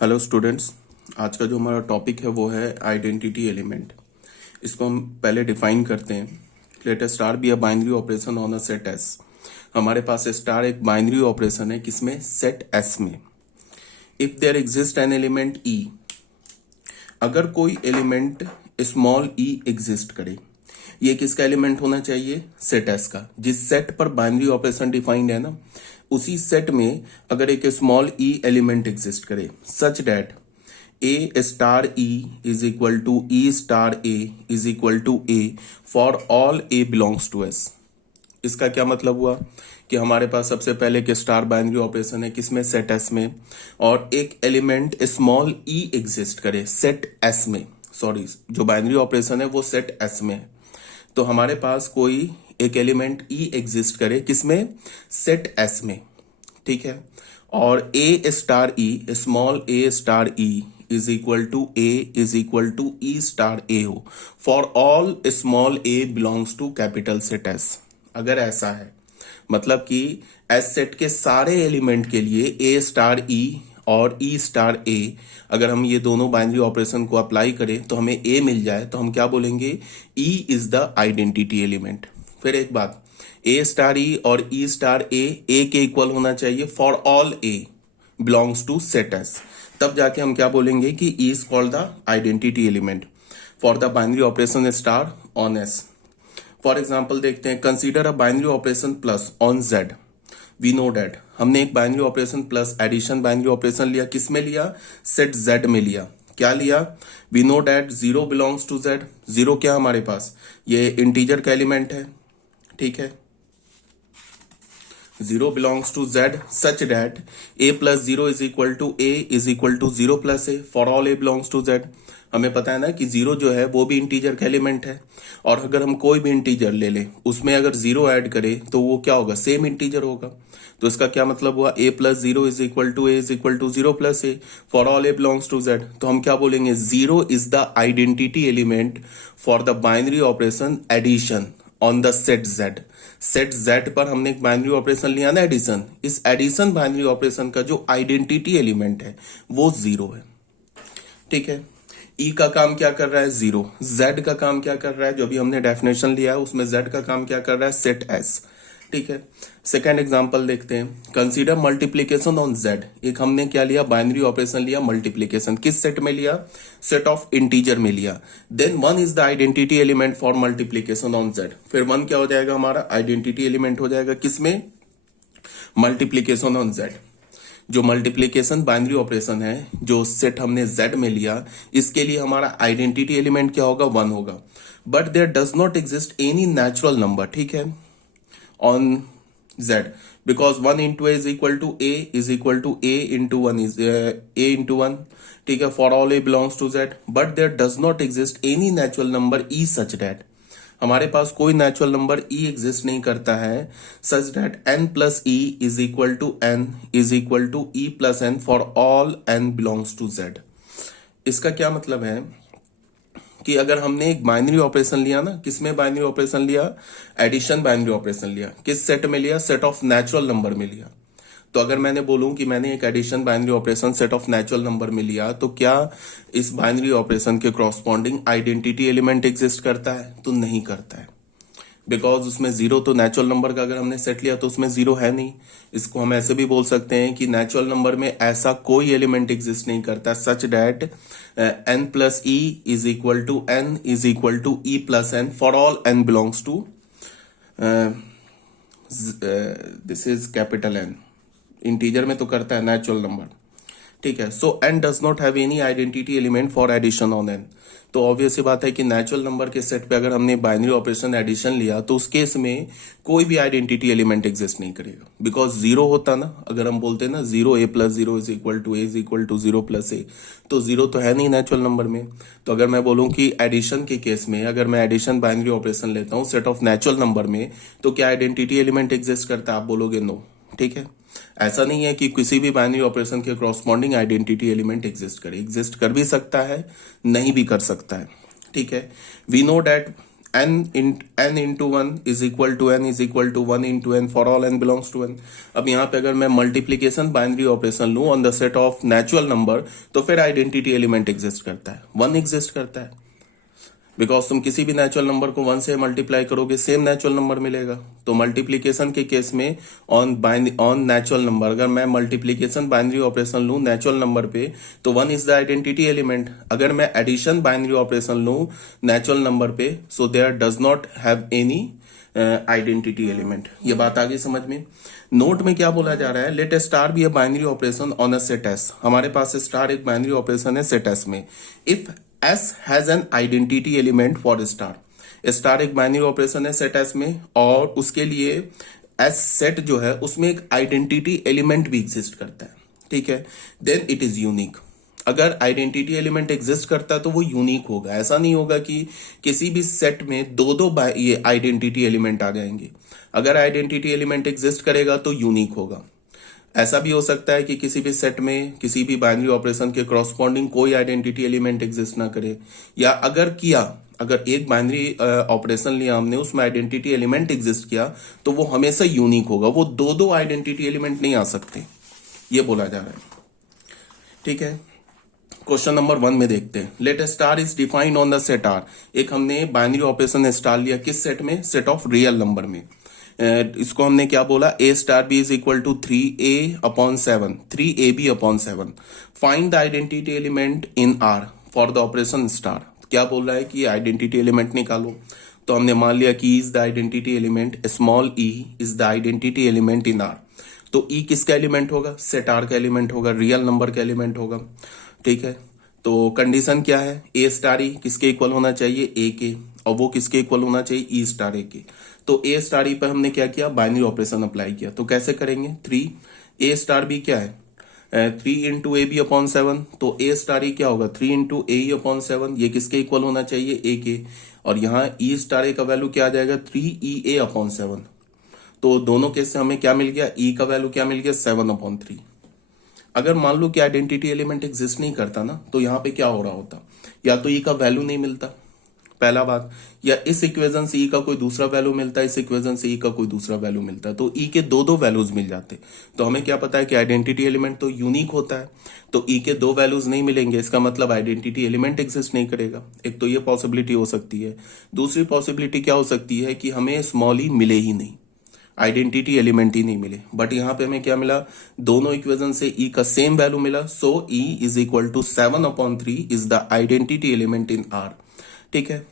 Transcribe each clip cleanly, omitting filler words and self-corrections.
Hello students. आज का जो हमारा टॉपिक है वो है आइडेंटिटी एलिमेंट। इसको हम पहले डिफाइन करते हैं। Let star B a binary operation on a set S. हमारे पास स्टार एक बाइनरी ऑपरेशन है किसमें, सेट एस में। If there exist an element E, अगर कोई एलिमेंट स्मॉल ई एग्जिस्ट करे, ये किसका एलिमेंट होना चाहिए, सेट एस का। जिस सेट पर बाइनरी ऑपरेशन डिफाइंड है ना, उसी सेट में अगर एक स्मॉल ई एलिमेंट एग्जिस्ट करे such that A star E is equal to E star A is equal to A for all A belongs to S. इसका क्या मतलब हुआ कि हमारे पास सबसे पहले एक स्टार बाइनरी ऑपरेशन है किसमें, सेट एस में, और एक एलिमेंट स्मॉल ई एग्जिस्ट करे सेट एस में। सॉरी, जो बाइनरी ऑपरेशन है वो सेट एस में है। तो हमारे पास कोई एक एलिमेंट ई एग्जिस्ट करे किसमें, सेट एस में, ठीक है। और A star E, small A star E is equal to A is equal to E star A हो for all small A belongs to capital set S. अगर ऐसा है मतलब कि एस सेट के सारे एलिमेंट के लिए ए स्टार ई और ई स्टार ए, अगर हम ये दोनों बाइनरी ऑपरेशन को अप्लाई करें तो हमें ए मिल जाए, तो हम क्या बोलेंगे, E is the identity element. फिर एक बात, ए स्टार ई और ई स्टार ए के इक्वल होना चाहिए for all A belongs to set S. तब जाके हम क्या बोलेंगे कि e is called the identity element for the binary operation star on S. For example देखते हैं, consider a binary operation plus on Z. We know that हमने एक binary operation plus addition binary operation लिया, किस में लिया, set Z में लिया। क्या लिया, we know that zero belongs to Z. Zero क्या हमारे पास, ये इंटीजर का एलिमेंट है, ठीक है। Zero belongs to Z such that a plus zero is equal to A is equal to zero plus A for all A belongs to Z. हमें पता है ना कि जीरो जो है वो भी इंटीजर का एलिमेंट है, और अगर हम कोई भी इंटीजर ले लें उसमें अगर जीरो ऐड करें तो वो क्या होगा, सेम इंटीजर होगा। तो इसका क्या मतलब हुआ, A plus zero is equal to A is equal to zero plus A for all A belongs to Z. तो हम क्या बोलेंगे, zero is the identity element for the binary operation addition on the set Z. Set Z पर हमने एक binary operation लिया ना, addition. इस एडिशन बाइनरी ऑपरेशन का जो आइडेंटिटी एलिमेंट है वो जीरो है, ठीक है। ई का काम क्या कर रहा है, जीरो। जेड का काम क्या कर रहा है, जो भी हमने डेफिनेशन लिया है उसमें जेड का काम क्या कर रहा है, सेट एस, ठीक है। सेकेंड एग्जांपल देखते हैं, कंसीडर मल्टीप्लीकेशन ऑन जेड। एक हमने क्या लिया, बाइनरी ऑपरेशन लिया मल्टीप्लीकेशन, किस सेट में लिया, सेट ऑफ इंटीजर में लिया। Then one is the identity element for multiplication on Z. फिर वन क्या हो जाएगा, हमारा आइडेंटिटी एलिमेंट हो जाएगा किसमें, मल्टीप्लीकेशन ऑन जेड। जो मल्टीप्लीकेशन बाइनरी ऑपरेशन है जो सेट हमने जेड में लिया, इसके लिए हमारा आइडेंटिटी एलिमेंट क्या होगा, वन होगा। But there does not exist any natural number, ठीक है, on z, because 1 into a is equal to a is equal to a into 1 is a into 1, ठीक है, for all a belongs to z, but there does not exist any natural number e such that, हमारे पास कोई natural number e exist नहीं करता है such that n plus e is equal to n is equal to e plus n for all n belongs to z। इसका क्या मतलब है कि अगर हमने एक बाइनरी ऑपरेशन लिया ना, किसमें बाइनरी ऑपरेशन लिया, एडिशन बाइनरी ऑपरेशन लिया, किस सेट में लिया, सेट ऑफ नेचुरल नंबर में लिया। तो अगर मैंने बोलूं कि मैंने एक addition binary operation set of natural number में लिया, तो क्या इस बाइनरी ऑपरेशन के कॉरस्पॉन्डिंग आइडेंटिटी एलिमेंट एग्जिस्ट करता है, तो नहीं करता है, बिकॉज उसमें जीरो, तो नेचुरल नंबर का अगर हमने सेट लिया तो उसमें जीरो है नहीं। इसको हम ऐसे भी बोल सकते हैं कि नेचुरल नंबर में ऐसा कोई एलिमेंट एग्जिस्ट नहीं करता such that n plus e is equal to n is equal to e plus n for all n belongs to this is capital N। Integer में तो करता है नेचुरल नंबर, ठीक है। So n does not have any identity element for addition on n। तो obvious सी बात है कि नेचुरल नंबर के सेट पे अगर हमने बाइनरी ऑपरेशन एडिशन लिया तो उस केस में कोई भी आइडेंटिटी एलिमेंट एग्जिस्ट नहीं करेगा, बिकॉज जीरो होता ना। अगर हम बोलते हैं ना zero A plus zero is equal to A is equal to zero plus A, तो जीरो तो है नहीं नेचुरल नंबर में। तो अगर मैं बोलूं कि एडिशन के केस में अगर मैं एडिशन बाइनरी ऑपरेशन लेता हूँ सेट ऑफ नेचुरल नंबर में, तो क्या आइडेंटिटी एलिमेंट एग्जिस्ट करता है, आप बोलोगे नो, ठीक है। ऐसा नहीं है कि किसी भी बाइनरी ऑपरेशन के कॉरस्पॉन्डिंग आइडेंटिटी एलिमेंट एग्जिस्ट करे, एग्जिस्ट कर भी सकता है, नहीं भी कर सकता है, ठीक है। We know that n into one is equal to n is equal to one into n for all n belongs to n। अब यहाँ पे अगर मैं मल्टीप्लीकेशन बाइनरी ऑपरेशन लूँ on the set of natural number, तो फिर identity element exist करता है, वन एग्जिस्ट करता है, बिकॉज तुम किसी भी नेचुरल नंबर को वन से मल्टीप्लाई करोगे सेम नेचुरल नंबर मिलेगा। तो मल्टीप्लीकेशन के केस में ऑन नेचुरल नंबर, अगर मैं मल्टीप्लीकेशन बाइनरी ऑपरेशन लूं नेचुरल नंबर पे, तो one is the identity element. अगर मैं एडिशन बाइनरी ऑपरेशन लूं नेचुरल नंबर पे, so there does not have any identity element. ये बात आगे समझ में। नोट में क्या बोला जा रहा है, let A star B a binary operation on a set S. हमारे पास स्टार एक बाइनरी ऑपरेशन है सेट एस में। If S has an identity element for star। Star एक बाइनरी ऑपरेशन है सेट S में, और उसके लिए S सेट जो है उसमें एक आइडेंटिटी एलिमेंट भी एग्जिस्ट करता है, ठीक है। Then it is unique. अगर आइडेंटिटी एलिमेंट एग्जिस्ट करता है तो वो यूनिक होगा। ऐसा नहीं होगा कि किसी भी सेट में दो ये आइडेंटिटी एलिमेंट आ जाएंगे। अगर आइडेंटिटी एलिमेंट एग्जिस्ट करेगा तो यूनिक होगा। ऐसा भी हो सकता है कि किसी भी सेट में किसी भी बाइनरी ऑपरेशन के क्रॉसपॉन्डिंग कोई आइडेंटिटी एलिमेंट एग्जिस्ट ना करे, या अगर एक बाइनरी ऑपरेशन लिया हमने उसमें आइडेंटिटी एलिमेंट एग्जिस्ट किया तो वो हमेशा यूनिक होगा। वो दो आइडेंटिटी एलिमेंट नहीं आ सकते, ये बोला जा रहा है, ठीक है। क्वेश्चन नंबर 1 में देखते हैं। Let star is defined on the set R. एक हमने बाइनरी ऑपरेशन स्टार लिया किस सेट में, सेट ऑफ रियल नंबर में। इसको हमने क्या बोला, A star B is equal to 3a/7, 3ab/7। Find the identity element in R for the operation star. क्या बोल रहा है कि आइडेंटिटी एलिमेंट निकालो। तो हमने मान लिया कि is the identity element, small E is the identity element in are. तो ई किसका एलिमेंट होगा, सेट आर का एलिमेंट होगा, रियल नंबर का एलिमेंट होगा, ठीक है। तो कंडीशन क्या है, ए स्टार ई किसके इक्वल होना चाहिए, ए के, और वो किसके इक्वल होना चाहिए, ई स्टार ए के। तो ए स्टार ई पर हमने क्या किया, बाइनरी ऑपरेशन अप्लाई किया। तो कैसे करेंगे, 3 ए स्टार बी क्या है, 3 इंटू ए बी अपॉन 7। तो ए स्टार ई क्या होगा, 3 इंटू ए ई अपॉन 7। ये किसके इक्वल होना चाहिए, ए के। और यहाँ ई स्टार ए का वैल्यू क्या आ जाएगा, 3e/7। तो दोनों केस से हमें क्या मिल गया, ई का वैल्यू क्या मिल गया, 7/3। अगर मान लो कि आइडेंटिटी एलिमेंट एग्जिस्ट नहीं करता ना, तो यहाँ पे क्या हो रहा होता, या तो ई का वैल्यू नहीं मिलता, पहला बात, या इस इक्वेशन से ई का कोई दूसरा वैल्यू मिलता है, इस इक्वेशन से ई का कोई दूसरा वैल्यू मिलता है, तो ई के दो वैल्यूज मिल जाते। तो हमें क्या पता है कि आइडेंटिटी एलिमेंट तो यूनिक होता है, तो ई के 2 वैल्यूज नहीं मिलेंगे, इसका मतलब आइडेंटिटी एलिमेंट एग्जिस्ट नहीं करेगा। एक तो ये पॉसिबिलिटी हो सकती है। दूसरी पॉसिबिलिटी क्या हो सकती है कि हमें स्मॉल ई मिले ही नहीं, आइडेंटिटी एलिमेंट ही नहीं मिले। बट यहाँ पे हमें क्या मिला, दोनों इक्वेशन से ई का सेम वैल्यू मिला। So E is equal to 7/3 is the identity element in R, ठीक है।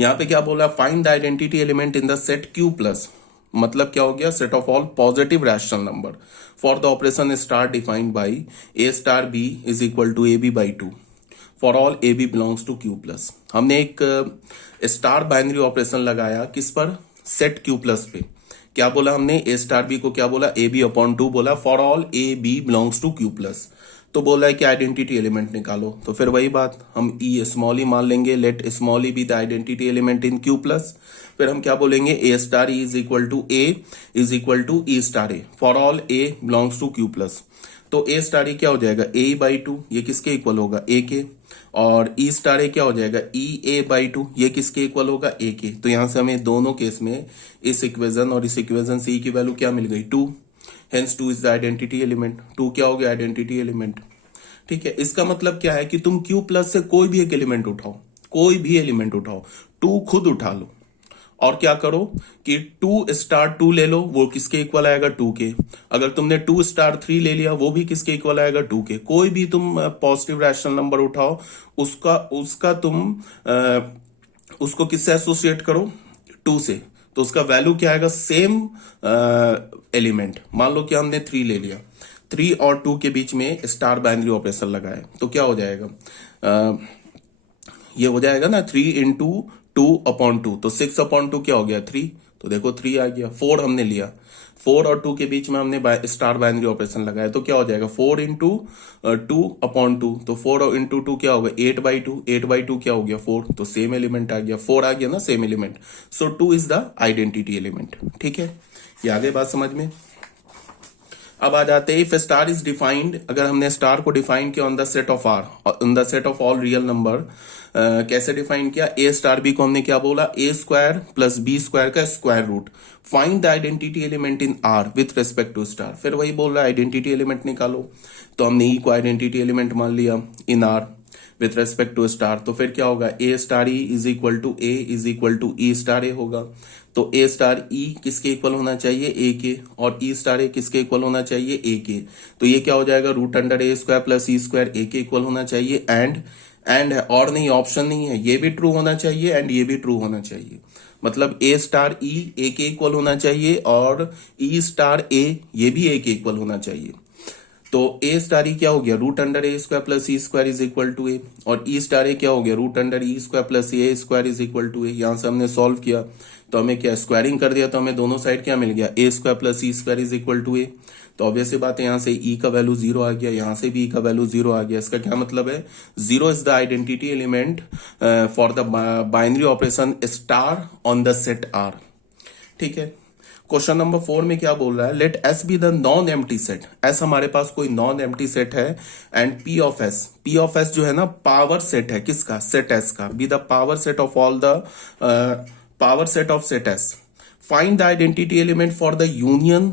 यहाँ पे क्या बोला, find the identity element in the set Q plus, मतलब क्या हो गया, set of all positive rational number for the operation star defined by A star B is equal to AB/2 for all AB belongs to Q plus. हमने एक star binary operation लगाया किस पर, set Q plus पे। क्या बोला हमने, ए star b को क्या बोला, AB/2 बोला for all AB belongs to Q plus. तो बोला है कि आइडेंटिटी एलिमेंट निकालो, तो फिर वही बात, हम ई स्मॉल ई मान लेंगे, let small E be the identity element in Q plus. फिर हम क्या बोलेंगे, A star E is equal to A is equal to E star A for all A belongs to Q plus. तो A star ई क्या हो जाएगा, A/2, ये किसके इक्वल होगा, ए के। और ई स्टार ए क्या हो जाएगा, EA/2, ये किसके इक्वल होगा, ए के। तो यहां से हमें दोनों केस में इस इक्वेशन और इस इक्वेशन से ई की वैल्यू क्या मिल गई, 2। Hence 2 is the identity element. 2 क्या हो गया, आइडेंटिटी एलिमेंट, ठीक है। इसका मतलब क्या है कि तुम Q प्लस से कोई भी एक एलिमेंट उठाओ, कोई भी एलिमेंट उठाओ, 2 खुद उठा लो, और क्या करो कि 2 स्टार 2 ले लो, वो किसके इक्वल आएगा, 2 के। अगर तुमने 2 स्टार 3 ले लिया, वो भी किसके इक्वल आएगा, 2 के। कोई भी तुम पॉजिटिव रैशनल नंबर उठाओ, उसका तुम उसको किससे एसोसिएट करो, 2 से, तो उसका वैल्यू क्या आएगा, सेम एलिमेंट। मान लो कि हमने 3 ले लिया, 3 और 2 के बीच में स्टार बाइनरी ऑपरेशन लगाए, तो क्या हो जाएगा, ये हो जाएगा ना 3 इंटू 2/2, तो 6/2 क्या हो गया, 3। तो देखो 3 आ गया। 4 हमने लिया, 4 और 2 के बीच में हमने स्टार बाइनरी ऑपरेशन लगाया, तो क्या हो जाएगा, 4 इंटू 2/2। तो 4 इंटू 2 क्या होगा, 8/2, 8/2 क्या हो गया, 4। तो सेम एलिमेंट आ गया, 4 आ गया ना, same element. So 2 is the identity element, ठीक है। ये आ गई बात समझ में। अब आ जाते हैं, इफ स्टार इज डिफाइंड, अगर हमने स्टार को डिफाइन किया on the set of R, on the set of all real number, कैसे डिफाइन किया, ए स्टार बी को हमने क्या बोला, a square plus B square का square root, find the identity element in R with respect to star. फिर वही बोल रहा है आइडेंटिटी एलिमेंट निकालो, तो हमने ई को आइडेंटिटी एलिमेंट मान लिया in R with respect to star, तो फिर क्या होगा, A star E is equal to A is equal to E star A होगा। तो ए स्टार ई किसके इक्वल होना चाहिए, ए के, और ई स्टार ए किसके इक्वल होना चाहिए, ए के। तो ये क्या हो जाएगा, root under A square plus E square ए के इक्वल होना चाहिए। एंड है, और नहीं, ऑप्शन नहीं है, ये भी ट्रू होना चाहिए एंड ये भी ट्रू होना चाहिए। मतलब ए स्टार ई ए के इक्वल होना चाहिए और ई स्टार ए ये भी ए के इक्वल होना चाहिए। तो ए स्टार ई क्या हो गया, root under A square plus E square is equal to A, और ई स्टार ए क्या हो गया, root under E square plus A square is equal to A. यहां से हमने सॉल्व किया तो हमें क्या, स्क्वायरिंग कर दिया तो हमें दोनों साइड क्या मिल गया, A square plus E square is equal to A. तो ऑब्वियस बात है, यहाँ से ई का वैल्यू जीरो आ गया, यहाँ से भी ई का वैल्यू जीरो आ गया। इसका क्या मतलब है, zero is the identity element for the binary operation star on the set R. ठीक है, क्वेश्चन नंबर 4 में क्या बोल रहा है, let S be the non empty set. S हमारे पास कोई नॉन एम्प्टी सेट है एंड पी ऑफ एस जो है ना पावर सेट है, किसका, सेट एस का, be the power set of all the power set of set S. Find the identity element for the union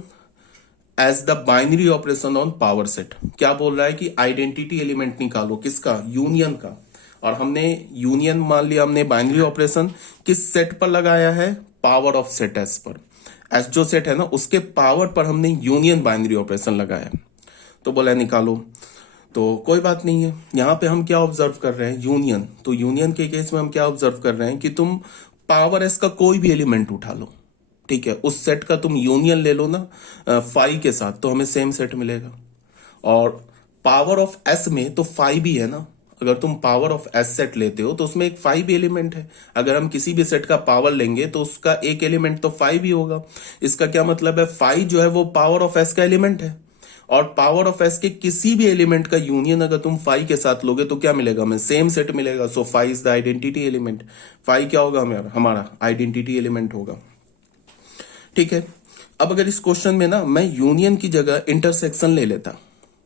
as the binary operation on power set. क्या बोल रहा है कि आइडेंटिटी एलिमेंट निकालो, किसका, यूनियन का। और हमने यूनियन मान लिया, हमने बाइनरी ऑपरेशन किस सेट पर लगाया है, पावर ऑफ सेट एस पर। एस जो सेट है ना उसके पावर पर हमने यूनियन बाइनरी ऑपरेशन लगाया, तो बोला निकालो। तो कोई बात नहीं है, यहां पे हम क्या ऑब्जर्व कर रहे हैं, यूनियन। तो यूनियन के केस में हम क्या ऑब्जर्व कर रहे हैं कि तुम पावर एस का कोई भी एलिमेंट उठा लो, ठीक है, उस सेट का तुम यूनियन ले लो ना फाइव के साथ, तो हमें सेम सेट मिलेगा। और पावर ऑफ एस में तो फाइव भी है ना, अगर तुम पावर ऑफ एस सेट लेते हो तो उसमें एक फाइव भी एलिमेंट है। अगर हम किसी भी सेट का पावर लेंगे तो उसका एक एलिमेंट तो फाइव ही होगा। इसका क्या मतलब है, फाइव जो है वो पावर ऑफ एस का एलिमेंट है, और पावर ऑफ एस के किसी भी एलिमेंट का यूनियन अगर तुम फाइव के साथ लोगे तो क्या मिलेगा, हमें सेम सेट मिलेगा। So five is the identity element. Five क्या होगा, हमारा आइडेंटिटी एलिमेंट होगा। ठीक है, अब अगर इस क्वेश्चन में ना मैं यूनियन की जगह इंटरसेक्शन ले लेता,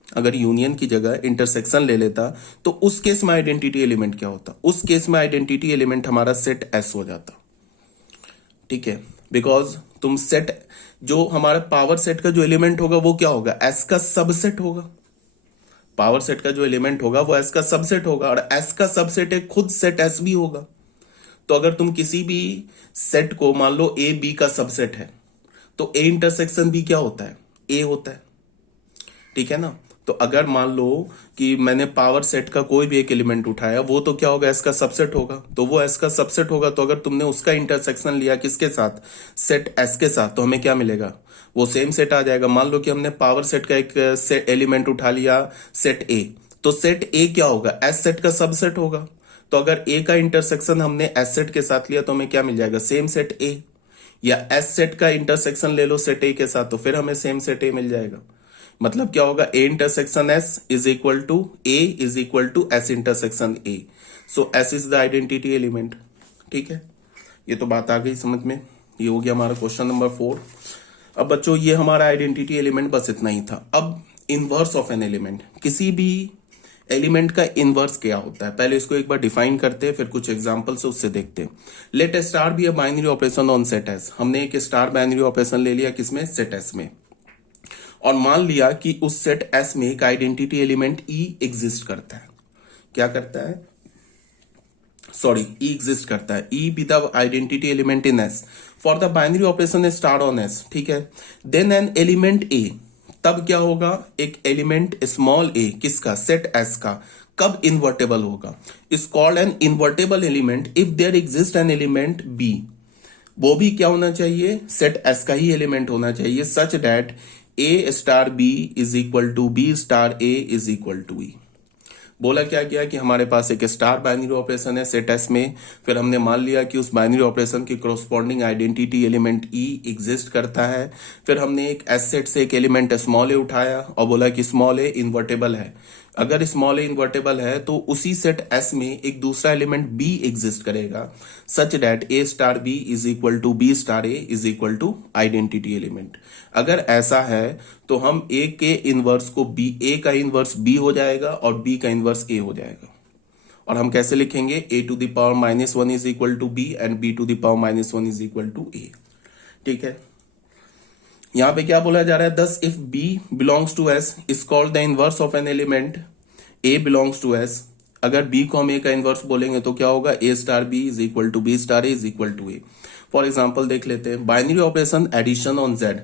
अगर यूनियन की जगह इंटरसेक्शन ले लेता तो उस केस में आइडेंटिटी एलिमेंट क्या होता, उस केस में आइडेंटिटी एलिमेंट हमारा सेट एस हो जाता। ठीक है, बिकॉज तुम सेट, जो हमारा पावर सेट का जो एलिमेंट होगा वो क्या होगा, एस का सबसेट होगा। पावर सेट का जो एलिमेंट होगा वो एस का सबसेट होगा, और एस का सबसेट एक खुद सेट एस भी होगा। तो अगर तुम किसी भी सेट को मान लो ए बी का सबसेट है, तो ए इंटरसेक्शन बी क्या होता है, ए होता है। ठीक है ना, तो अगर मान लो कि मैंने पावर सेट का कोई भी एक एलिमेंट उठाया, वो तो क्या होगा, एस का सबसेट होगा, तो वो एस का सबसेट होगा। तो अगर तुमने उसका इंटरसेक्शन लिया किसके साथ, सेट एस के साथ, तो हमें क्या मिलेगा, वो सेम सेट आ जाएगा। मान लो कि हमने पावर सेट का एक एलिमेंट उठा लिया सेट ए, तो सेट ए क्या होगा, एस सेट का सबसेट होगा। तो अगर ए का इंटरसेक्शन हमने एस सेट के साथ लिया तो हमें क्या मिल जाएगा, सेम सेट ए। या एस सेट का इंटरसेक्शन ले लो सेट ए के साथ, तो फिर हमें सेम सेट ए मिल जाएगा। मतलब क्या होगा, A intersection S is equal to A is equal to S intersection A. So S is the identity element. ठीक है, ये तो बात आ गई समझ में। ये हो गया हमारा क्वेश्चन नंबर 4। अब बच्चों ये हमारा आइडेंटिटी एलिमेंट बस इतना ही था। अब इनवर्स ऑफ एन एलिमेंट, किसी भी एलिमेंट का इनवर्स क्या होता है, पहले इसको एक बार डिफाइन करते हैं, फिर कुछ एग्जांपल से उससे देखते हैं। Let A star B a binary operation on set S. हमने एक स्टार बाइनरी ऑपरेशन ले लिया किसमें, सेट एस में, और मान लिया कि उस सेट एस में एक आइडेंटिटी एलिमेंट ई एग्जिस्ट करता है। क्या करता है, सॉरी, ई एग्जिस्ट करता है, ई be the identity element in S for the binary operation star on S. ठीक है, देन एन एलिमेंट ए, तब क्या होगा, एक एलिमेंट स्मॉल ए किसका, सेट एस का, कब इन्वर्टेबल होगा, is called an invertible element if there exist an element B. वो भी क्या होना चाहिए, सेट एस का ही एलिमेंट होना चाहिए, such that A star B is equal to B star A is equal to E. बोला क्या गया कि हमारे पास एक स्टार बाइनरी ऑपरेशन है सेट एस में, फिर हमने मान लिया कि उस बाइनरी ऑपरेशन की corresponding identity element E exist करता है। फिर हमने एक एस सेट से एक एलिमेंट स्मॉल ए उठाया और बोला कि स्मॉल ए इन्वर्टेबल है। अगर स्मॉल ए इन्वर्टेबल है तो उसी सेट एस में एक दूसरा एलिमेंट बी एग्जिस्ट करेगा, such that A star B is equal to B star A is equal to identity element. अगर ऐसा है तो हम ए के इनवर्स को बी, ए का इनवर्स बी हो जाएगा और बी का इनवर्स ए हो जाएगा। और हम कैसे लिखेंगे, a to the power -1 is equal to B and b to the power -1 is equal to a। ठीक है, यहां पे क्या बोला जा रहा है, thus if b belongs to s is called the inverse of an element a belongs to s। अगर b को हम a का इनवर्स बोलेंगे तो क्या होगा, a star b is equal to b star a is equal to a। For example देख लेते हैं, binary operation addition on z,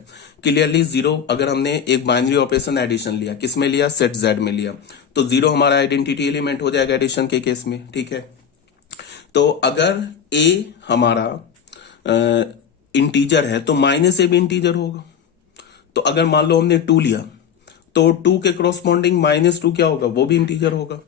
clearly zero. अगर हमने एक बाइनरी ऑपरेशन एडिशन लिया, किस में लिया, सेट z में लिया, तो जीरो हमारा आइडेंटिटी एलिमेंट हो जाएगा एडिशन के केस में। ठीक है, तो अगर a हमारा इंटीजर है तो माइनस ए भी इंटीजर होगा। तो अगर मान लो हमने 2 लिया तो 2 के क्रॉसपॉन्डिंग -2 क्या होगा, वो भी इंटीजर होगा।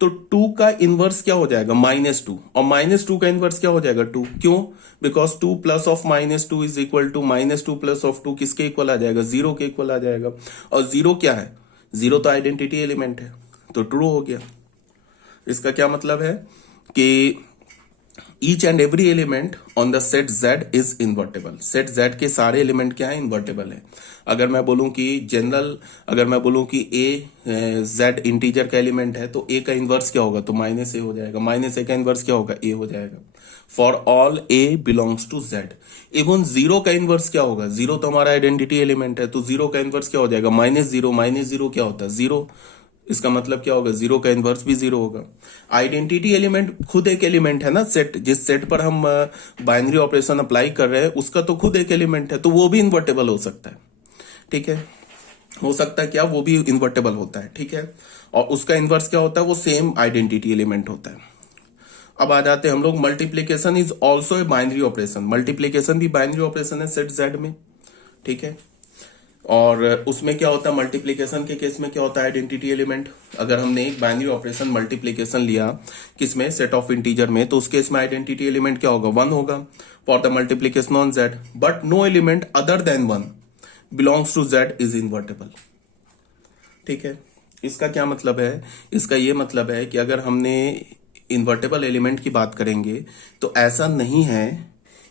तो 2 का इनवर्स क्या हो जाएगा, -2, और -2 का इनवर्स क्या हो जाएगा, 2। क्यों, because 2 plus of -2 is equal to -2 plus of 2 किसके इक्वल आ जाएगा, 0 के इक्वल आ जाएगा। और 0 क्या है, 0 तो आइडेंटिटी एलिमेंट है, तो ट्रू हो गया। इसका क्या मतलब है कि each and every element on the set z is invertible. Set z के सारे एलिमेंट क्या है, इन्वर्टेबल है। अगर मैं बोलूं कि जनरल, अगर मैं बोलूं कि a z इंटीजर का एलिमेंट है तो a का इनवर्स क्या होगा, तो -a हो जाएगा। -a का इनवर्स क्या होगा, a हो जाएगा। For all a belongs to z। Even 0 का इनवर्स क्या होगा, 0 तो हमारा आइडेंटिटी एलिमेंट है, तो 0 का इनवर्स क्या हो जाएगा, -0। -0 क्या होता है, 0। इसका मतलब क्या होगा, 0 का इनवर्स भी 0 होगा। आइडेंटिटी एलिमेंट खुद एक एलिमेंट है ना, सेट, जिस सेट पर हम बाइनरी ऑपरेशन अप्लाई कर रहे हैं उसका तो खुद एक एलिमेंट है, तो वो भी इन्वर्टेबल हो सकता है। ठीक है, हो सकता है क्या, वो भी इन्वर्टेबल होता है। ठीक है, और उसका इनवर्स क्या होता है, वो सेम आइडेंटिटी एलिमेंट होता है। अब आ जाते हैं हम लोग, multiplication is also a binary operation. Multiplication भी बाइनरी ऑपरेशन है सेट जेड में। ठीक है, और उसमें क्या होता है, मल्टीप्लीकेशन के केस में क्या होता है, आइडेंटिटी एलिमेंट। अगर हमने एक बाइनरी ऑपरेशन मल्टीप्लीकेशन लिया किसमें, सेट ऑफ इंटीजर में, तो उस केस में आइडेंटिटी एलिमेंट क्या होगा, 1 होगा for the multiplication on z। But no element other than 1 belongs to z is invertible. ठीक है, इसका क्या मतलब है, इसका ये मतलब है कि अगर हमने इन्वर्टेबल एलिमेंट की बात करेंगे तो ऐसा नहीं है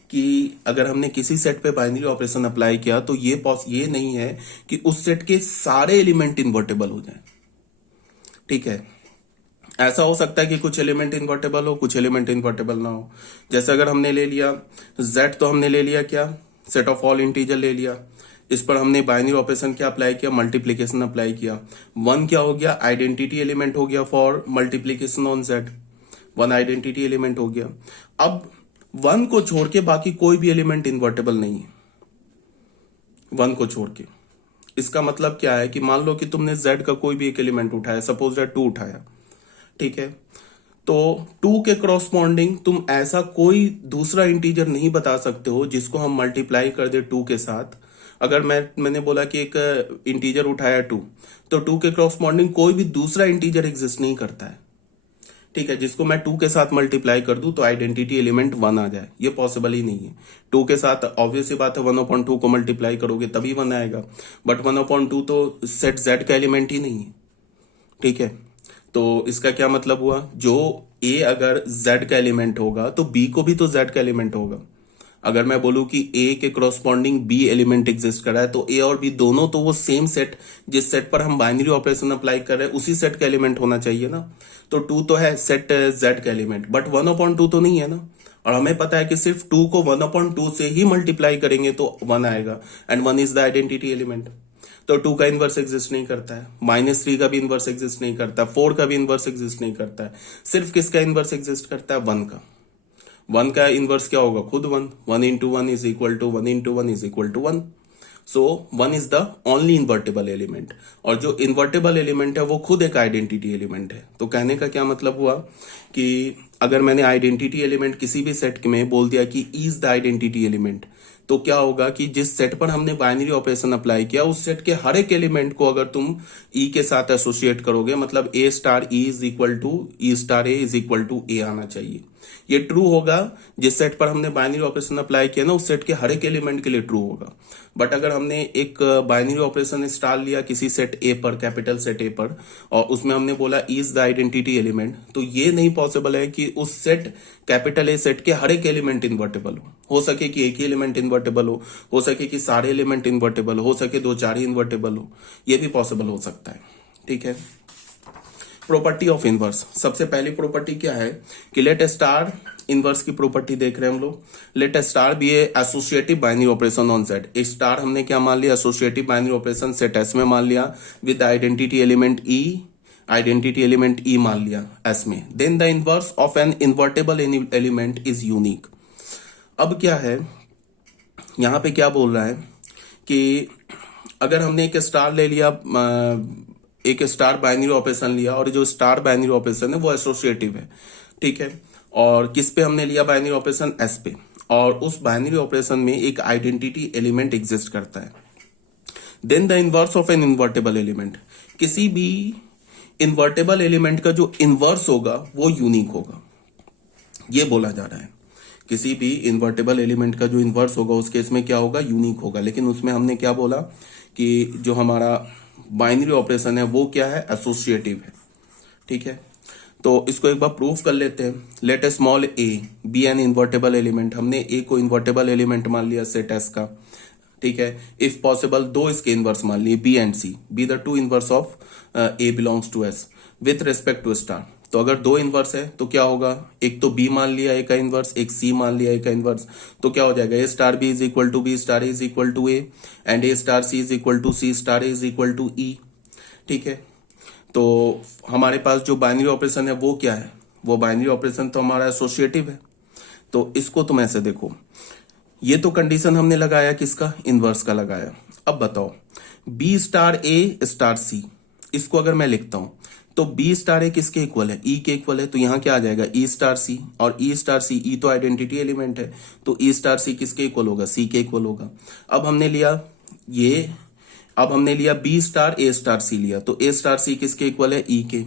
कि अगर हमने किसी सेट पे बाइनरी ऑपरेशन अप्लाई किया तो ये नहीं है कि उस सेट के सारे एलिमेंट इन्वर्टेबल हो जाएं। ठीक है, ऐसा हो सकता है कि कुछ एलिमेंट इन्वर्टेबल हो, कुछ एलिमेंट इन्वर्टेबल ना हो। जैसे अगर हमने ले लिया z, तो हमने ले लिया क्या, सेट ऑफ ऑल इंटीजर ले लिया, इस पर हमने बाइनरी ऑपरेशन क्या अप्लाई किया, मल्टीप्लीकेशन अप्लाई किया। 1 क्या हो गया, आइडेंटिटी एलिमेंट हो गया for multiplication on z। 1 identity element हो गया। अब 1 को छोड़ के बाकी कोई भी एलिमेंट इन्वर्टेबल नहीं है, 1 को छोड़ के। इसका मतलब क्या है कि मान लो कि तुमने z का कोई भी एक एलिमेंट उठाया, सपोज दैट 2 उठाया। ठीक है, तो 2 के क्रॉसपॉन्डिंग तुम ऐसा कोई दूसरा इंटीजर नहीं बता सकते हो जिसको हम मल्टीप्लाई कर दे 2 के साथ। अगर मैंने बोला कि एक इंटीजर उठाया 2, तो 2 के क्रॉसपॉन्डिंग कोई भी दूसरा इंटीजर एग्जिस्ट नहीं करता है। ठीक है, जिसको मैं 2 के साथ मल्टीप्लाई कर दूं तो आइडेंटिटी एलिमेंट 1 आ जाए, ये पॉसिबल ही नहीं है। 2 के साथ ऑब्वियस बात है 1/2 को मल्टीप्लाई करोगे तभी 1 आएगा, बट 1/2 तो सेट z का एलिमेंट ही नहीं है। ठीक है, तो इसका क्या मतलब हुआ, जो a अगर z का एलिमेंट होगा तो b को भी तो z का एलिमेंट होगा। अगर मैं बोलूं कि a के क्रॉसपॉन्डिंग b एलिमेंट एग्जिस्ट कर रहा है तो a और b दोनों तो वो सेम सेट, जिस सेट पर हम बाइनरी ऑपरेशन अप्लाई कर रहे हैं उसी सेट का एलिमेंट होना चाहिए ना। तो 2 तो है सेट z का एलिमेंट, बट 1/2 तो नहीं है ना। और हमें पता है कि सिर्फ 2 को 1/2 से ही मल्टीप्लाई करेंगे तो 1 आएगा, and 1 is the identity element. तो 2 का इनवर्स एग्जिस्ट नहीं करता है, -3 का भी इनवर्स एग्जिस्ट नहीं करता, 4 का भी इनवर्स एग्जिस्ट नहीं करता है। सिर्फ किसका इनवर्स एग्जिस्ट करता है, 1 का। 1 का इनवर्स क्या होगा, खुद 1। 1 into 1 is equal to 1 into 1 is equal to 1. So 1 is the only invertible element. और जो इन्वर्टेबल एलिमेंट है वो खुद एक आइडेंटिटी एलिमेंट है। तो कहने का क्या मतलब हुआ कि अगर मैंने आइडेंटिटी एलिमेंट किसी भी सेट में बोल दिया कि इज द आइडेंटिटी एलिमेंट, तो क्या होगा कि जिस सेट पर हमने बाइनरी ऑपरेशन अप्लाई किया उस सेट के हर एक एलिमेंट को अगर तुम ई के साथ एसोसिएट करोगे, मतलब A star E is equal to E star A is equal to A आना चाहिए। ये ट्रू होगा जिस सेट पर हमने बाइनरी ऑपरेशन अप्लाई किया ना उस सेट के हर एक एलिमेंट के लिए ट्रू होगा। बट अगर हमने एक बाइनरी ऑपरेशन स्टार लिया किसी सेट ए पर, कैपिटल सेट ए पर, और उसमें हमने बोला इज द आइडेंटिटी एलिमेंट, तो ये नहीं पॉसिबल है कि उस सेट कैपिटल ए सेट के हर एक एलिमेंट इन्वर्टेबल हो सके कि एक ही एलिमेंट इन्वर्टेबल हो सके कि सारे एलिमेंट इन्वर्टेबल हो सके दो चार ही इन्वर्टेबल हो, ये भी पॉसिबल हो सकता है। ठीक है। प्रॉपर्टी ऑफ इनवर्स, सबसे पहली प्रॉपर्टी क्या है कि लेट स्टार इनवर्स की प्रॉपर्टी देख रहे हैं हम लोग। Let star B a associative binary operation on set. एक स्टार हमने क्या मान लिया, associative binary operation set S में मान लिया with identity element E, identity element E मान लिया एस में। Then the inverse of an invertible element is unique. अब क्या है यहां पे, क्या बोल रहा है कि अगर हमने एक स्टार ले लिया, एक स्टार बाइनरी ऑपरेशन लिया और जो स्टार बाइनरी ऑपरेशन है वो एसोसिएटिव है। ठीक है। और किस पे हमने लिया बाइनरी ऑपरेशन, एस पे, और उस बाइनरी ऑपरेशन में एक आइडेंटिटी एलिमेंट एग्जिस्ट करता है। Then the inverse of an invertible element, किसी भी इन्वर्टेबल एलिमेंट का जो इनवर्स होगा वो यूनिक होगा, ये बोला जा रहा है। किसी भी इन्वर्टेबल एलिमेंट का जो इनवर्स होगा उस केस में क्या होगा, यूनिक होगा। लेकिन उसमें हमने क्या बोला कि जो हमारा बाइनरी ऑपरेशन है वो क्या है, एसोसिएटिव है। ठीक है। तो इसको एक बार प्रूफ कर लेते हैं। Let A small A be an invertible element, हमने ए को इन्वर्टेबल एलिमेंट मान लिया सेट एस का। ठीक है। इफ पॉसिबल दो इसके इनवर्स मान लिए B and C, be the two inverse of A belongs to S with respect to star. तो अगर दो इनवर्स है तो क्या होगा, एक तो बी मान लिया ए का इनवर्स, एक सी मान लिया ए का इनवर्स, तो क्या हो जाएगा, A star B is equal to B star is equal to A and A star C is equal to C star is equal to E. ठीक है। तो हमारे पास जो बाइनरी ऑपरेशन है वो क्या है, वो बाइनरी ऑपरेशन तो हमारा एसोसिएटिव है। तो इसको तुम ऐसे देखो, ये तो कंडीशन हमने लगाया किसका, इनवर्स का लगाया। अब बताओ बी स्टार ए स्टार सी, इसको अगर मैं लिखता हूं तो बी स्टार ए किसके इक्वल है, ई के इक्वल है। तो यहां क्या आ जाएगा, ई स्टार सी, और ई स्टार सी, ई तो आइडेंटिटी एलिमेंट है तो ई स्टार सी किसके इक्वल होगा, सी के इक्वल होगा। अब हमने लिया ये, अब हमने लिया बी स्टार ए स्टार सी लिया, तो ए स्टार सी किसके इक्वल है, ई के,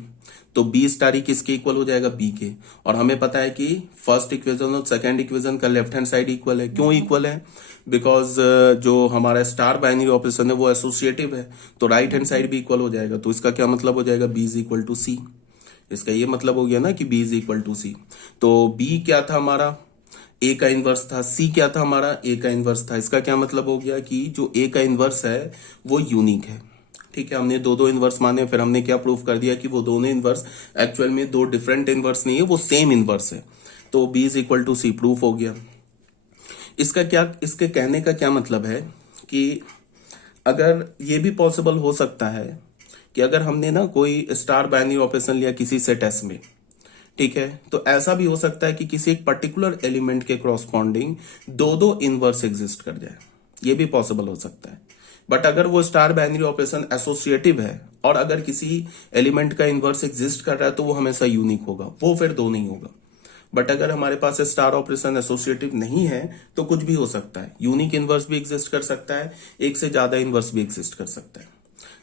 तो बी स्टार ई किसके इक्वल हो जाएगा, बी के। और हमें पता है कि फर्स्ट इक्वेशन और सेकंड इक्वेशन का लेफ्ट हैंड साइड इक्वल है। क्यों इक्वल है, बिकॉज जो हमारा स्टार बाइनरी ऑपरेशन है वो एसोसिएटिव है, तो राइट हैंड साइड भी इक्वल हो जाएगा। तो इसका क्या मतलब हो जाएगा, बी इज इक्वल टू सी। इसका ये मतलब हो गया ना कि बी इज इक्वल टू सी। तो बी क्या था हमारा, ए का इनवर्स था, सी क्या था हमारा, ए का इनवर्स था। इसका क्या मतलब हो गया कि जो ए का इनवर्स है वो यूनिक है। ठीक है। हमने दो दो इनवर्स माने, फिर हमने क्या प्रूफ कर दिया कि वो दोनों इनवर्स एक्चुअल में दो डिफरेंट इनवर्स नहीं है, वो सेम इनवर्स है। तो B is equal to C proof हो गया। इसका क्या, इसके कहने का क्या मतलब है कि अगर ये भी पॉसिबल हो सकता है कि अगर हमने ना कोई स्टार बाइनरी ऑपरेशन लिया किसी सेट एस में, ठीक है, तो ऐसा भी हो सकता है कि किसी एक पर्टिकुलर एलिमेंट के कॉरस्पॉन्डिंग दो दो इनवर्स एग्जिस्ट कर जाए, ये भी पॉसिबल हो सकता है। बट अगर वो स्टार बाइनरी ऑपरेशन एसोसिएटिव है और अगर किसी एलिमेंट का इनवर्स एग्जिस्ट कर रहा है तो वो हमेशा यूनिक होगा, वो फिर दो नहीं होगा। बट अगर हमारे पास स्टार ऑपरेशन एसोसिएटिव नहीं है तो कुछ भी हो सकता है, यूनिक इनवर्स भी एग्जिस्ट कर सकता है, एक से ज्यादा इनवर्स भी एग्जिस्ट कर सकता है।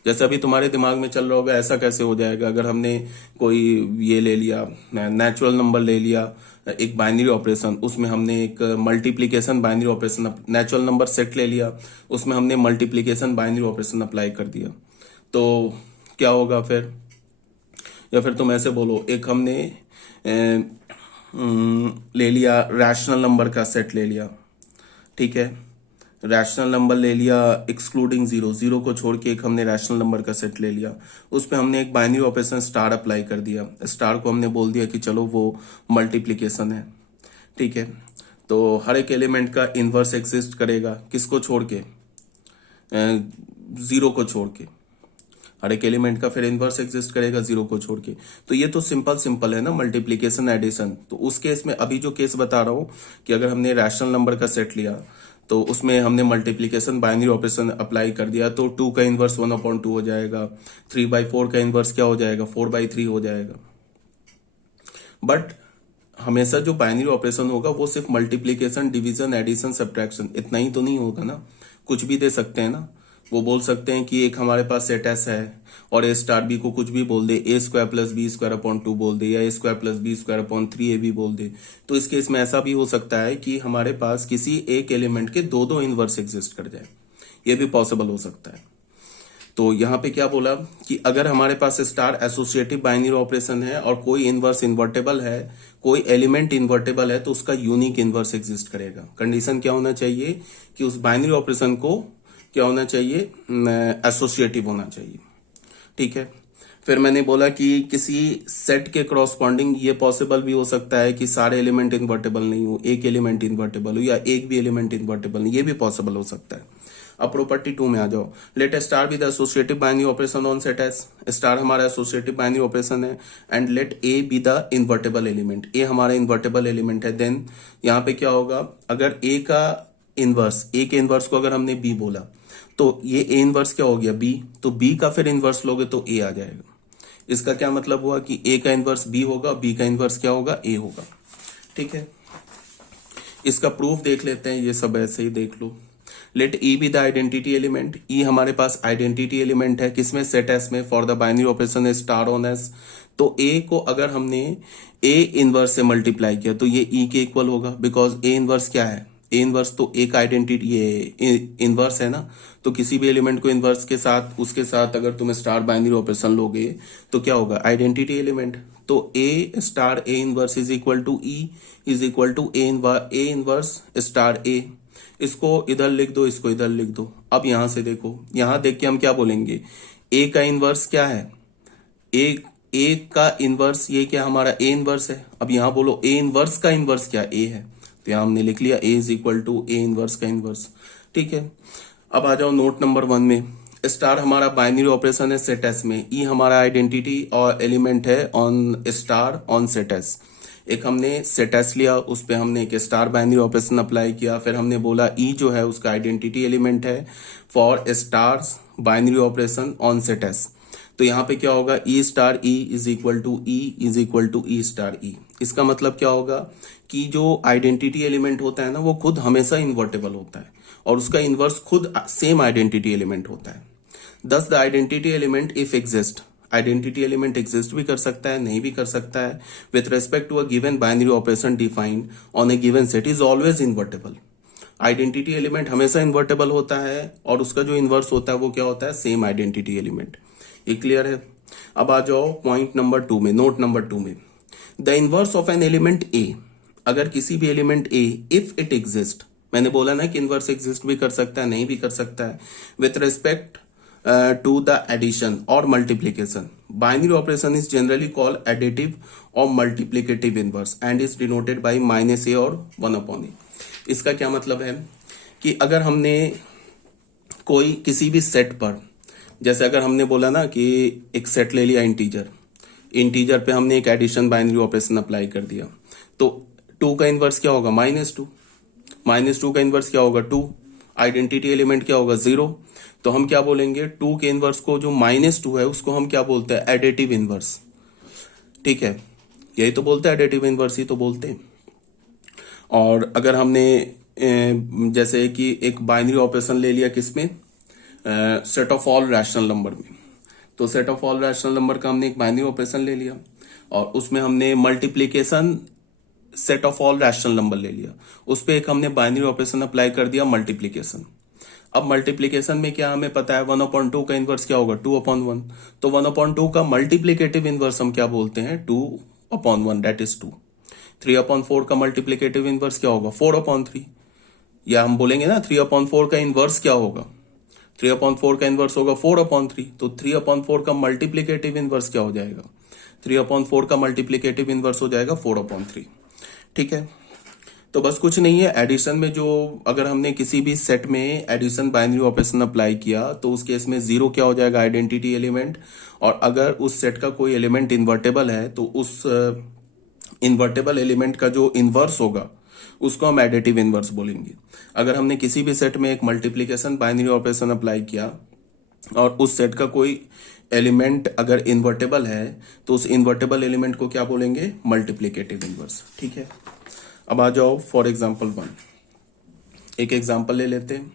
जैसे अभी तुम्हारे दिमाग में चल रहा होगा ऐसा कैसे हो जाएगा, अगर हमने कोई ये ले लिया नेचुरल नंबर ले लिया एक बाइनरी ऑपरेशन, उसमें हमने एक multiplication binary operation, natural number set ले लिया उसमें हमने मल्टीप्लीकेशन बाइनरी ऑपरेशन अप्लाई कर दिया, तो क्या होगा फिर। या फिर तुम ऐसे बोलो, एक हमने ले लिया रैशनल नंबर का सेट ले लिया, ठीक है, रैशनल नंबर ले लिया एक्सक्लूडिंग जीरो, जीरो को छोड़ के एक हमने रैशनल नंबर का सेट ले लिया, उस पर हमने एक बाइनरी ऑपरेशन स्टार अप्लाई कर दिया, स्टार को हमने बोल दिया कि चलो वो मल्टीप्लिकेशन है, ठीक है। तो हर एक एलिमेंट का इनवर्स एग्जिस्ट करेगा, किसको छोड़ के, जीरो को छोड़ के, हर एक एलिमेंट का फिर इनवर्स एग्जिस्ट करेगा जीरो को छोड़ के। तो ये तो सिंपल है ना, मल्टीप्लिकेशन एडिशन। तो उस केस में अभी जो केस बता रहा हूं कि अगर हमने रैशनल नंबर का सेट लिया तो उसमें हमने मल्टीप्लिकेशन बाइनरी ऑपरेशन अप्लाई कर दिया, तो 2 का इनवर्स 1/2 हो जाएगा, 3/4 का इनवर्स क्या हो जाएगा, 4/3 हो जाएगा। बट हमेशा जो बाइनरी ऑपरेशन होगा वो सिर्फ मल्टीप्लिकेशन, डिवीजन, एडिशन, सब्ट्रैक्शन, इतना ही तो नहीं होगा ना, कुछ भी दे सकते हैं ना। वो बोल सकते हैं कि एक हमारे पास सेट एस है और ए स्टार बी को कुछ भी बोल दे, A square plus B square upon 2 बोल दे, या A square plus B square upon 3 भी बोल दे। तो इस केस में ऐसा भी हो सकता है कि हमारे पास किसी एक एलिमेंट के दो दो इनवर्स एग्जिस्ट कर जाए, ये भी पॉसिबल हो सकता है। तो यहाँ पे क्या बोला कि अगर हमारे पास स्टार एसोसिएटिव बाइनरी ऑपरेशन है और कोई इनवर्स इन्वर्टेबल है, कोई एलिमेंट इन्वर्टेबल है, तो उसका यूनिक इनवर्स एग्जिस्ट करेगा। कंडीशन क्या होना चाहिए कि उस बाइनरी ऑपरेशन को क्या होना चाहिए, एसोसिएटिव होना चाहिए। ठीक है, फिर मैंने बोला कि किसी सेट के करॉस्पॉन्डिंग ये पॉसिबल भी हो सकता है कि सारे एलिमेंट इन्वर्टेबल नहीं हो, एक एलिमेंट इन्वर्टेबल हो, या एक भी एलिमेंट इन्वर्टेबल नहीं, ये भी पॉसिबल हो सकता है। अब प्रॉपर्टी 2 में आ जाओ। Let star be the associative binary operation on set S. Star हमारा एसोसिएटिव बाइनरी ऑपरेशन है and let A be the invertible element. A हमारा इन्वर्टेबल एलिमेंट है। देन यहाँ पे क्या होगा, अगर ए का इनवर्स, ए के इनवर्स को अगर हमने बी बोला तो ये ए इनवर्स क्या हो गया, बी, तो बी का फिर इनवर्स लोगे तो ए आ जाएगा। इसका क्या मतलब हुआ कि ए का इनवर्स बी होगा, बी का इनवर्स क्या होगा, ए होगा। ठीक है, इसका प्रूफ देख लेते हैं, ये सब ऐसे ही देख लो। Let E be the identity element. E हमारे पास आइडेंटिटी एलिमेंट है किसमें, सेट एस में, for the binary operation star on S. तो ए को अगर हमने ए इनवर्स से मल्टीप्लाई किया तो ये ई के इक्वल होगा, बिकॉज ए इनवर्स क्या है, ए इनवर्स तो एक आइडेंटिटी ये इनवर्स है ना। तो किसी भी एलिमेंट को इनवर्स के साथ, उसके साथ अगर तुम स्टार बाइनरी ऑपरेशन लोगे तो क्या होगा, आइडेंटिटी एलिमेंट। तो A star A inverse is equal to E is equal to A inverse star A. इसको इधर लिख दो, इसको इधर लिख दो। अब यहां से देखो, यहां देख के हम क्या बोलेंगे, ए का इनवर्स क्या है, ए का इनवर्स, ये क्या हमारा ए इनवर्स है। अब यहां बोलो ए इनवर्स का इनवर्स क्या, ए है, तो यहां हमने लिख लिया A is equal to A inverse का इनवर्स। ठीक है, अब आ जाओ नोट नंबर 1 में। स्टार हमारा बाइनरी ऑपरेशन है सेट एस में, ई हमारा आइडेंटिटी और एलिमेंट है on star on set S. एक हमने सेट एस लिया, उस पर हमने एक स्टार बाइनरी ऑपरेशन अप्लाई किया, फिर हमने बोला ई जो है उसका आइडेंटिटी एलिमेंट है for star binary operation on set S. तो यहाँ पे क्या होगा, E star E is equal to E is equal to E star E. इसका मतलब क्या होगा कि जो आइडेंटिटी एलिमेंट होता है ना, वो खुद हमेशा इन्वर्टेबल होता है और उसका इनवर्स खुद सेम आइडेंटिटी एलिमेंट होता है। Thus the identity element if exist, identity element exist भी कर सकता है, नहीं भी कर सकता है, with respect to a given binary operation defined on a given set is always invertible. Identity element हमेशा इन्वर्टेबल होता है और उसका जो इनवर्स होता है वो क्या होता है, सेम आइडेंटिटी एलिमेंट। ये क्लियर है। अब आ जाओ पॉइंट नंबर 2 में, नोट नंबर 2 में। The inverse of an element A, अगर किसी भी एलिमेंट ए इफ इट एग्जिस्ट, मैंने बोला ना कि इनवर्स एग्जिस्ट भी कर सकता है, नहीं भी कर सकता है, with respect to the addition और multiplication. Binary operation is generally called additive और multiplicative inverse and is denoted by -a और 1/a। इसका क्या मतलब है कि अगर हमने कोई किसी भी सेट पर, जैसे अगर हमने बोला ना कि एक सेट ले लिया इंटीजर पे हमने एक एडिशन बाइनरी ऑपरेशन अप्लाई कर दिया, तो 2 का इनवर्स क्या होगा, -2 का इनवर्स क्या होगा, 2, आइडेंटिटी एलिमेंट क्या होगा, 0। तो हम क्या बोलेंगे, 2 के इनवर्स को जो -2 है उसको हम क्या बोलते हैं, एडिटिव इनवर्स। ठीक है, यही तो बोलते हैं, एडिटिव इनवर्स ही तो बोलते हैं। और अगर हमने जैसे कि एक बाइनरी ऑपरेशन ले लिया किसमें, set of all rational number में, तो set of all rational number का हमने एक बाइनरी ऑपरेशन ले लिया और उसमें हमने multiplication set of all rational number ले लिया, उस पर एक हमने बाइनरी ऑपरेशन अप्लाई कर दिया मल्टीप्लीकेशन। अब मल्टीप्लीकेशन में क्या हमें पता है, 1/2 का इनवर्स क्या होगा, 2/1। तो 1/2 का मल्टीप्लीकेटिव इनवर्स हम क्या बोलते हैं, 2/1, दैट इज 2। 3/4 का मल्टीप्लीकेटिव इनवर्स क्या होगा, 4/3। या हम बोलेंगे ना 3/4 का इनवर्स क्या होगा, 3/4 का इनवर्स होगा 4/3। तो 3/4 का मल्टीप्लीकेटिव इनवर्स क्या हो जाएगा, 3/4 का मल्टीप्लीकेटिव इनवर्स हो जाएगा 4/3। ठीक है, तो बस कुछ नहीं है। एडिशन में जो अगर हमने किसी भी सेट में एडिशन बाइनरी ऑपरेशन अप्लाई किया तो उस केस में 0 क्या हो जाएगा, आइडेंटिटी एलिमेंट। और अगर उस सेट का कोई एलिमेंट इन्वर्टेबल है तो उस इन्वर्टेबल एलिमेंट का जो इनवर्स होगा उसको हम एडिटिव इनवर्स बोलेंगे। अगर हमने किसी भी सेट में एक मल्टीप्लीकेशन बाइनरी ऑपरेशन अप्लाई किया और उस सेट का कोई एलिमेंट अगर इन्वर्टेबल है तो उस इन्वर्टेबल एलिमेंट को क्या बोलेंगे, मल्टीप्लीकेटिव इनवर्स। ठीक है, अब आ जाओ फॉर एग्जांपल 1, एक एग्जांपल ले लेते हैं।